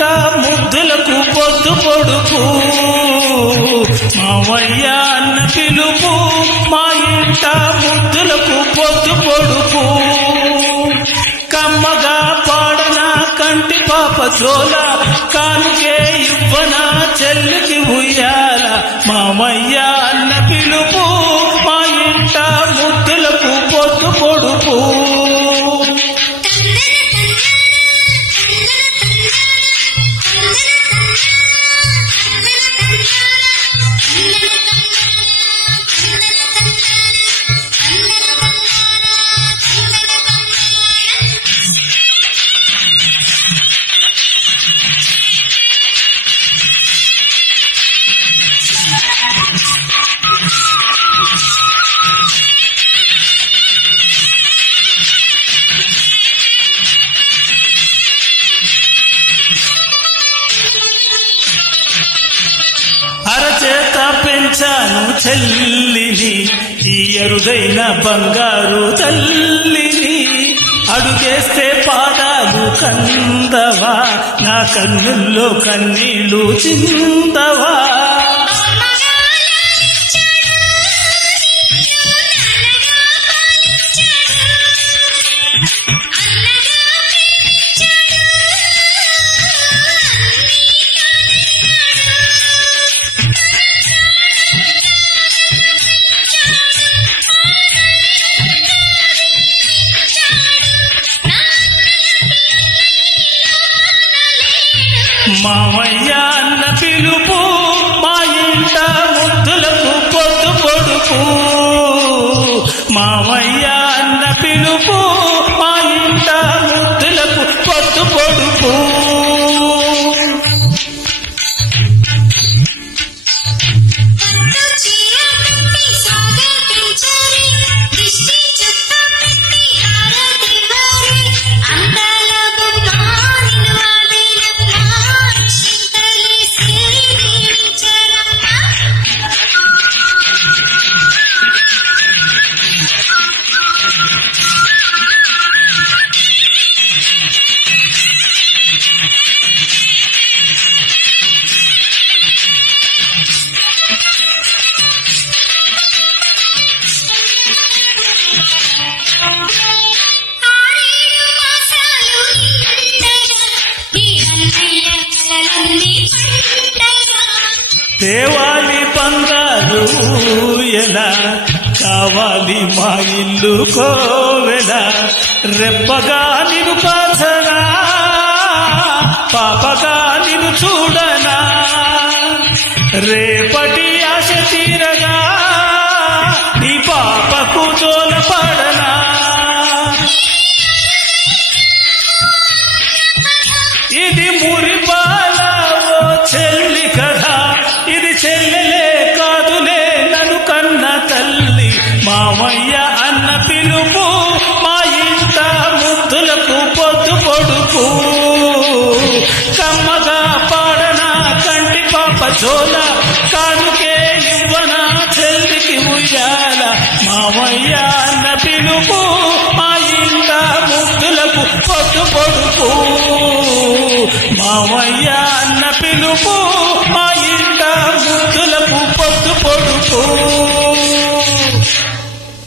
ఇంట ముద్దులకు పొద్దు పొడుపు మావయ్య అన్న పిలుపు మా ఇంట ముద్దులకు పొద్దు పొడుపు కమ్మగా పాడన కంటి పాప జోల కానుకే ఇవ్వన చెల్లికి ఉయ్యాల మావయ్య అన్న పిలుపు మా ఇంట ముద్దులకు పొద్దు పొడుపు అరచేత పెంచాను చెల్లిని ఈ అరుదైన బంగారు తల్లిని అడుగేస్తే పాదాలు కందవా నా కన్నుల్లో కన్నీళ్లు చిందవా మావయ్య అన్న పిలుపు మా ఇంట ముద్దులకు పొద్దు పొడుపు మావయ్య అన్న పిలుపు మా ఇంట ముద్దులకు పొద్దు పొడుపు దేవాలి బంగారు ఊయల కావాలి మా ఇల్లు కోవెల రెప్పగా నిన్ను పాచనా పాపగా నిన్ను చూడనా రేపటి ఆశ తీరగా ఈ పాపకు జోల పడనా ఇది మురిపాల ఓ చెల్లి కదా ఇది చెల్లెలే కాదులే నన్ను కన్న తల్లి మావయ్య అన్న పిలుపు మా ఇంట ముద్దులకు పొద్దు పొడుపు కమ్మగా పాడన కంటి పాప జోల కానుకే ఇవ్వన చెల్లికి ఉయ్యాల మావయ్య అన్న పిలుపు మా ఇంట ముద్దులకు పొద్దు పొడుపు మావయ్య అన్న పిలుపు మా ఇంట ముద్దులకు పొద్దు పొడుపు